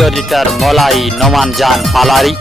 Video editor मौलाई नोमान जान पालारी।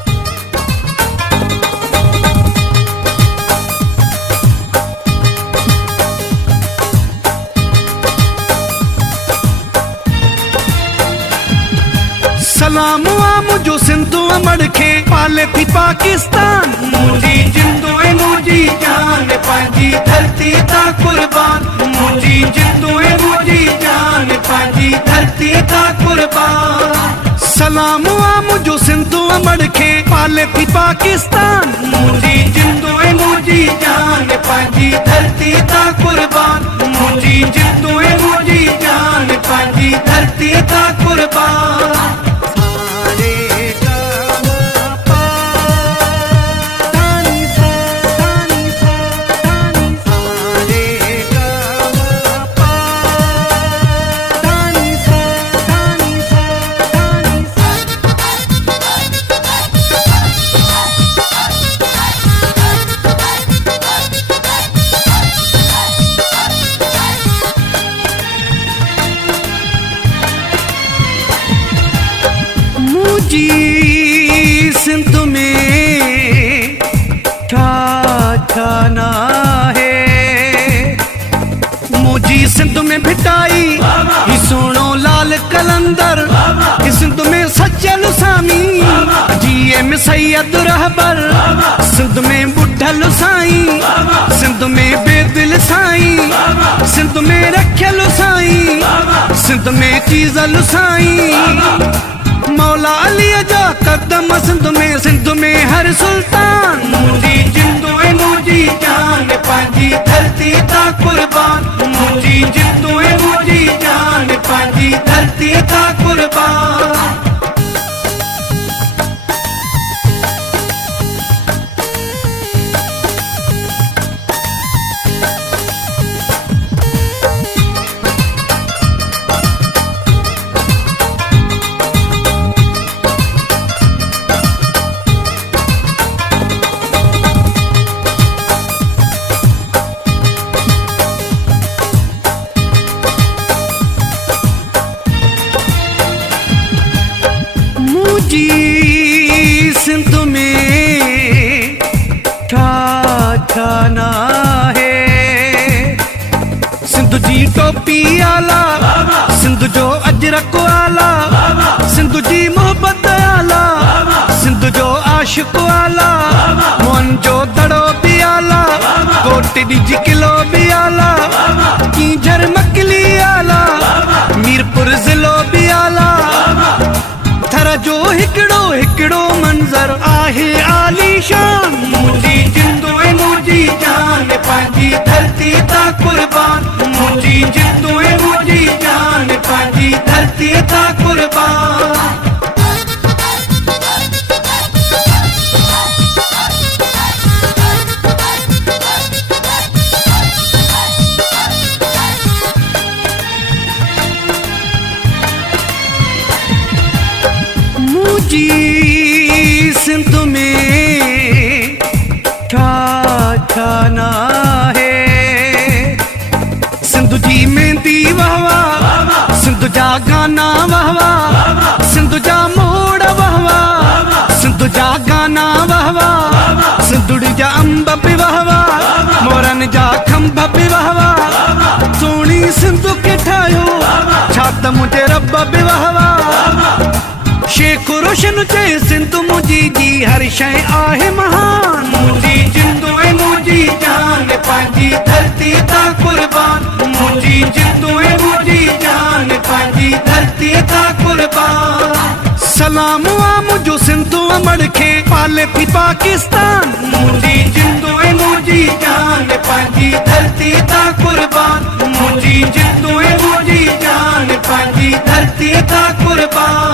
सलाम मुझो सिंधु मड़खे पाले थी पाकिस्तान। मुझी जिंदो मुझी जान पांजी धरती ता कुर्बान। मुझी जिंदो मुझी जान पांजी धरती ता कुर्बान। सलाम मुझो सिंधु मड़खे पाले थी पाकिस्तान। मुझी जिंदो मुझी जान पांजी धरती ता कुर्बान। मुझी जिंदो मुझी जान पांजी धरती ता कुर्बान। मुझी सिंध में ठाना है। मुझी सिंध में भिटाई ही सुनो लाल कलंदर। सिंध में सज्जल सामी जीए में सैयद रहबर। सिंध में बुढ़ल साईं, सिंध में बेदिल साईं, सिंध में रखियल साईं, सिंध में चीजल साईं। मौला अली जा कदम सिंध में हर सुल्तान। मुझी जिंदो मुझी जान पांजी धरती ता कुर्बान। मुझी जिंदो मुझी जान पांजी धरती ता कुर्बान। मुझी सिंध में ठाना है। सिंध जी टोपी आला, सिंध जो अजरक आला, सिंध जी मोहब्बत आला, सिंध जो आशिक आला, मोहन जो दड़ो भी आला, कोट डिज किलो भी आला, कींझर मकली आला, मीरपुर जिलो भी आला। थरा जो हिकड़ो हिकड़ो मंजर आहे आलीशान। मुझी जिंदो मुझी जान पांजी धरती ता कुर्बान। मुझी जिंदो मुझी जान पांजी धरती ता कुर्बान। मुझी सिंध में ठाना है। सिंध जी मेहंदी वहवा, सिंध जा गाना वहवा, सिंध जा मोड़ वहवा, सिंध जा गाना वहवा, सिंधुड़ी जा अंब भी वहवा, मोरन जा खंभ भी वहवा। सोनी सिंध के ठायो छात मुझे रब भी वहवा। शेख रोशन चे सिंध मुझी जी हर शय आहे महान। मुझी जिंदो मुझी जान पांजी धरती ता कुर्बान। मुझी जिंदो मुझी जान पांजी धरती ता कुर्बान। सलाम मुझो सिंध मड़खे पाले थी पाकिस्तान। मुझी जिंदो मुझी जान पांजी धरती ता कुर्बान। मुझी जिंदो मुझी जान पांजी धरती ता कुर्बान।